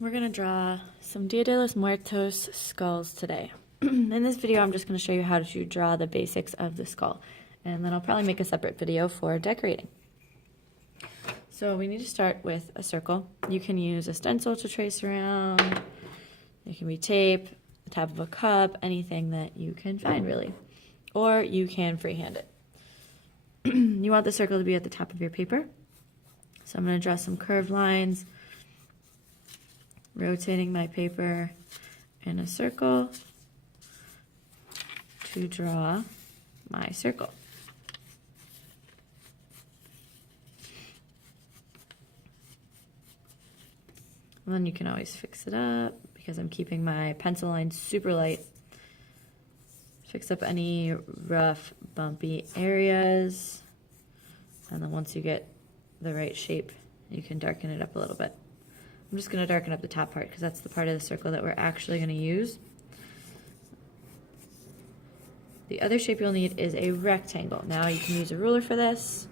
We're going to draw some Dia de los Muertos skulls today. In this video, I'm just going to show you how to draw the basics of the skull, and then I'll probably make a separate video for decorating. So we need to start with a circle. You can use a stencil to trace around. It can be tape, the top of a cup, anything that you can find really. Or you can freehand it. You want the circle to be at the top of your paper. So I'm going to draw some curved lines, rotating my paper in a circle to draw my circle. And then you can always fix it up because I'm keeping my pencil line super light. Fix up any rough, bumpy areas. And then once you get the right shape, you can darken it up a little bit. I'm just going to darken up the top part because that's the part of the circle that we're actually going to use. The other shape you'll need is a rectangle. Now you can use a ruler for this,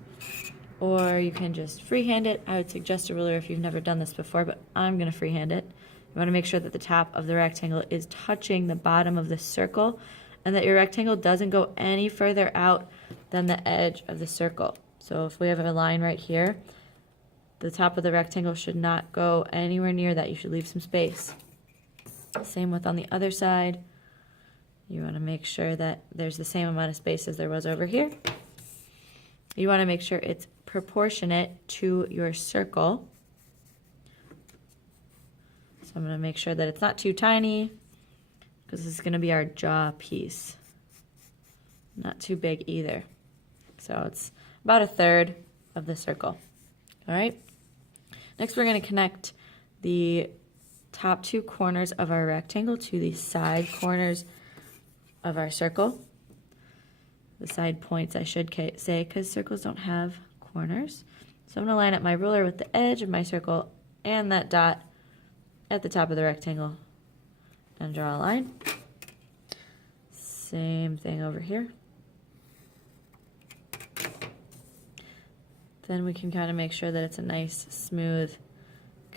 or you can just freehand it. I would suggest a ruler if you've never done this before, but I'm going to freehand it. You want to make sure that the top of the rectangle is touching the bottom of the circle and that your rectangle doesn't go any further out than the edge of the circle. So if we have a line right here, the top of the rectangle should not go anywhere near that. You should leave some space. Same with on the other side. You want to make sure that there's the same amount of space as there was over here. You want to make sure it's proportionate to your circle. So I'm going to make sure that it's not too tiny because this is going to be our jaw piece. Not too big either. So it's about a third of the circle. All right. Next, we're going to connect the top two corners of our rectangle to the side corners of our circle. The side points, I should say, because circles don't have corners. So I'm going to line up my ruler with the edge of my circle and that dot at the top of the rectangle and draw a line. Same thing over here. Then we can kind of make sure that it's a nice, smooth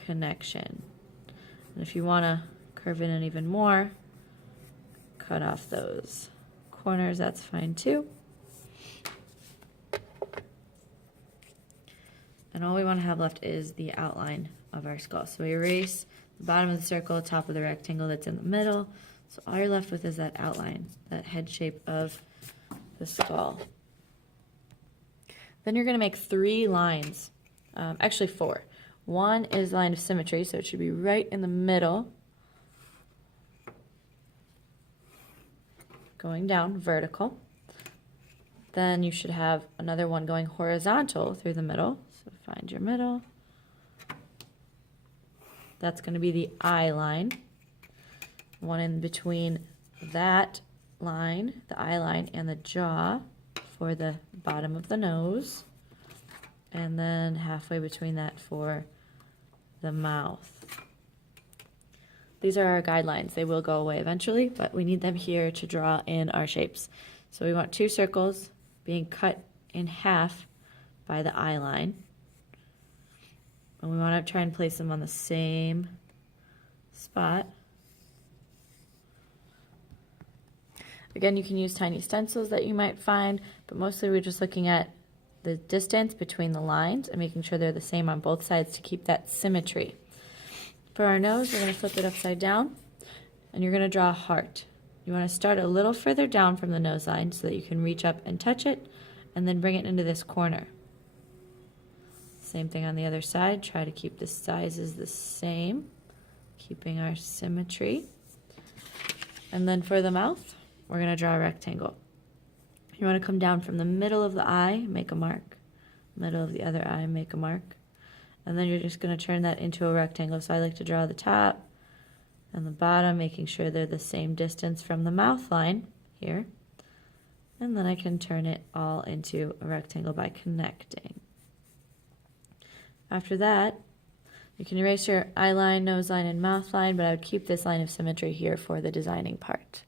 connection. And if you want to curve it in even more, cut off those corners, that's fine too. And all we want to have left is the outline of our skull. So we erase the bottom of the circle, top of the rectangle that's in the middle. So all you're left with is that outline, that head shape of the skull. Then you're going to make 3 lines, actually 4. One is the line of symmetry, so it should be right in the middle, going down vertical. Then you should have another one going horizontal through the middle, so find your middle. That's going to be the eye line. One in between that line, the eye line, and the jaw for the bottom of the nose, and then halfway between that for the mouth. These are our guidelines. They will go away eventually, but we need them here to draw in our shapes. So we want 2 circles being cut in half by the eye line, and we want to try and place them on the same spot. Again, you can use tiny stencils that you might find, but mostly we're just looking at the distance between the lines and making sure they're the same on both sides to keep that symmetry. For our nose, we're going to flip it upside down, and you're going to draw a heart. You want to start a little further down from the nose line so that you can reach up and touch it, and then bring it into this corner. Same thing on the other side. Try to keep the sizes the same, keeping our symmetry. And then for the mouth, we're going to draw a rectangle. You want to come down from the middle of the eye, make a mark. Middle of the other eye, make a mark. And then you're just going to turn that into a rectangle. So I like to draw the top and the bottom, making sure they're the same distance from the mouth line here. And then I can turn it all into a rectangle by connecting. After that, you can erase your eye line, nose line, and mouth line, but I would keep this line of symmetry here for the designing part.